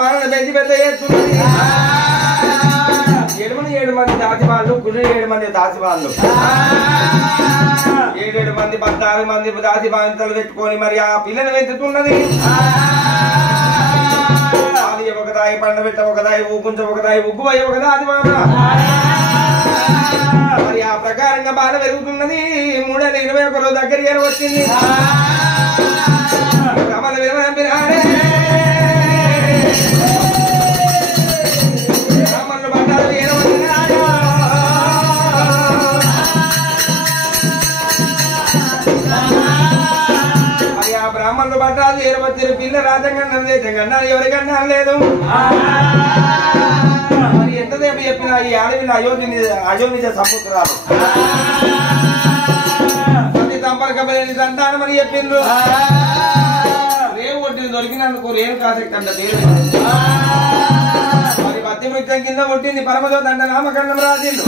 బాణలు పెంచి పెద్ద చేస్తున్నది. 7 మంది దాసి వాళ్ళు, కుజ 7 మంది దాసి వాళ్ళు, 7 మంది 14 మంది దాసి బాంతలు పెట్టుకొని మరి ఆ పిల్లని పెంచుతున్నది. ఒకదాయి పండ పెట్ట, ఒకదాయి ఊకుంచ, ఒకదాయి ఉగ్గువై, ఒకదాది మామ. మరి ఆ ప్రకారంగా బాధ పెరుగుతున్నది. 321 రోజు దగ్గర వచ్చింది. రమలు విరమనంపినారే బ్రాహ్మణులు పడ్డారు. మరి ఆ బ్రాహ్మణులు పడ్డారు. 20 పిల్ల రాజంగా దేశంగా ఎవరికన్నా లేదు. మరి ఎంతసేపు చెప్పినా ఈ అడవిలో అయోనిజ సముద్రాలు ప్రతి సంపర్కమైన సంతానం అని చెప్పిండ్రు. రేవు కొట్టింది దొరికినందుకు రేణు కాశక్తి అంట పేరు. మరి పత్తి మృత్యం కింద కొట్టింది పరమజ్యోతి అంట నామకరణం రాసిండు.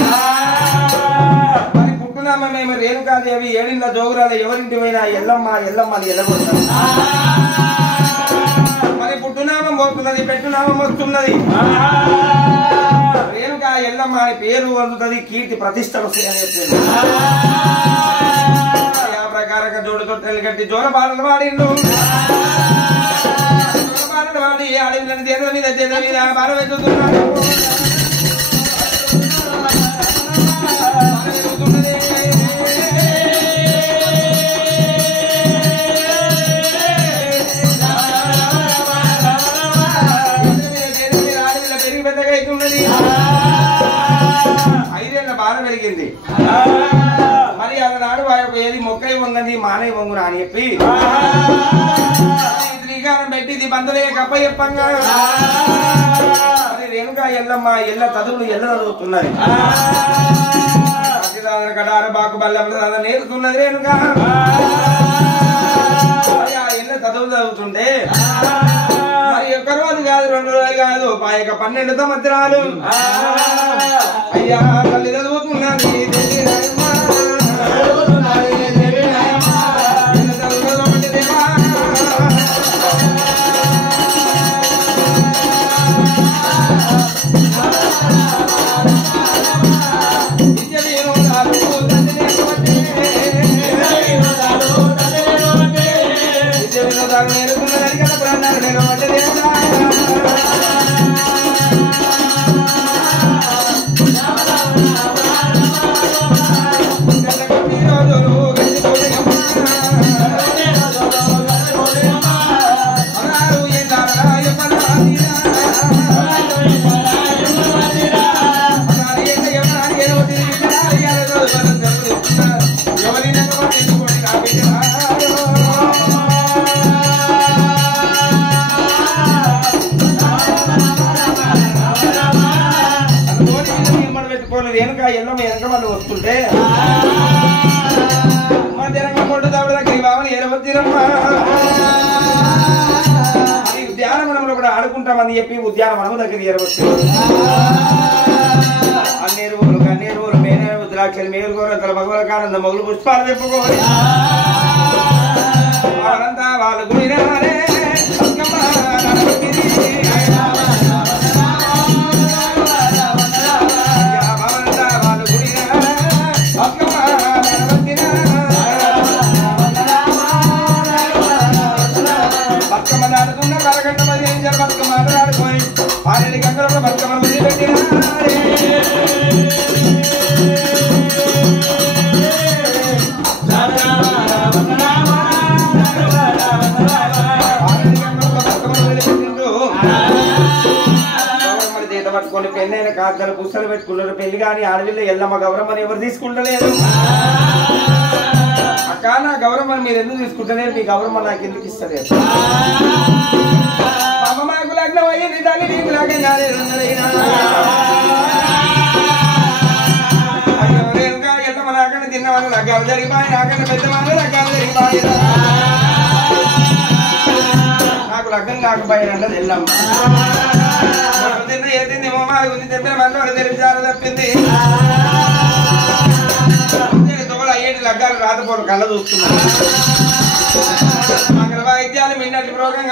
మరి పుట్టునామ మేము రేణుకాదేవి 7 జోగురాలు ఎవరింటి పోయినా ఎల్లమ్మ ఎల్లమ్మ అని ఎల్లగొడతాం. మరి పుట్టునామం పోతున్నది, పెట్టునామం వస్తున్నది. రేణుకా ఎల్లమ్మ అని పేరు అందుతుంది, కీర్తి ప్రతిష్టలు వస్తాయని చెప్పింది. ఆ ప్రకారంగా జోడుతో తెల్లి కట్టి జోర పాటలు పాడిండు. పాటలు పాడి అడవిలను చేతుల మీద బాల వెతుకుతున్నాడు. పెరిగి పెద్దగా అవుతున్నది. 5 ఏళ్ల బాల పెరిగింది. మరి అలనాడు ఆ యొక్క ఏది మొక్కై వంగంది మానై వంగున అని చెప్పి శ్రీకారం పెట్టింది. బంధులే కప్ప చెప్పంగా మరి రేణుకా ఎల్లమ్మ ఎల్ల చదువులు ఎల్ల చదువుతున్నది. కడార బాకు బల్ల నేర్చుతున్నది రేణుక. ఎల్ల చదువులు చదువుతుంటే మరి 1 రోజు కాదు, 2 రోజులు కాదు, 12 సంవత్సరాలు అయ్యా తల్లి చదువుతున్నది. రేణుకా ఎల్లమ్మ వెనక వాళ్ళు వస్తుంటే మా జనంగా కొట్టు దావిడ దగ్గర బావని ఎరవచ్చిరమ్మ ఈ ఉద్యానవనంలో కూడా ఆడుకుంటామని చెప్పి ఉద్యానవనం దగ్గర ఎరవచ్చు. అన్నేరువులు కన్నేరువులు మేనేరు ద్రాక్షలు మేలుకోరంతల మగవుల కానంద మొగులు పుష్పాలు చెప్పుకోవాలి. వాళ్ళంతా వాళ్ళు గుడినారే బతుకమ్మాడుకోని 6 గంటల బతుకమ్మ ముందు పెట్టిన పట్టుకొని పెళ్ళైన కాకలు పుస్తలు పెట్టుకున్నారు. పెళ్లి కానీ అడవిలో ఎల్లమ్మ గౌరమ్మని ఎవరు తీసుకుంటలేదు. అక్క నా గౌరమ్మని మీరు ఎందుకు తీసుకుంటలేరు? మీ గౌరమ్మ నాకు ఎందుకు ఇస్తలేదు? అమ్మ మాకు లగ్నం అయ్యింది తల్లి, నీకు లగ్నం కాలేదు. ఎల్లమ్మ నాకన్నా తిన్నవాళ్ళు లగ్గాలు జరిగిపోయి, నాకన్నా పెద్దవాళ్ళు లగ్గాలు జరిగిపోయి, నాకు లగ్నం కాకపోయినది ఎల్లమ్మ. ఏదింది మోమాలు ఉంది చెప్పిన మనలో తెలిసారు తప్పింది. తోడు అయ్యేటి లగ్గాలు రాతపోడు కళ్ళ చూస్తున్నారు. మంగళ వాయిద్యాలు మిన్నటి ప్రోగ్రాం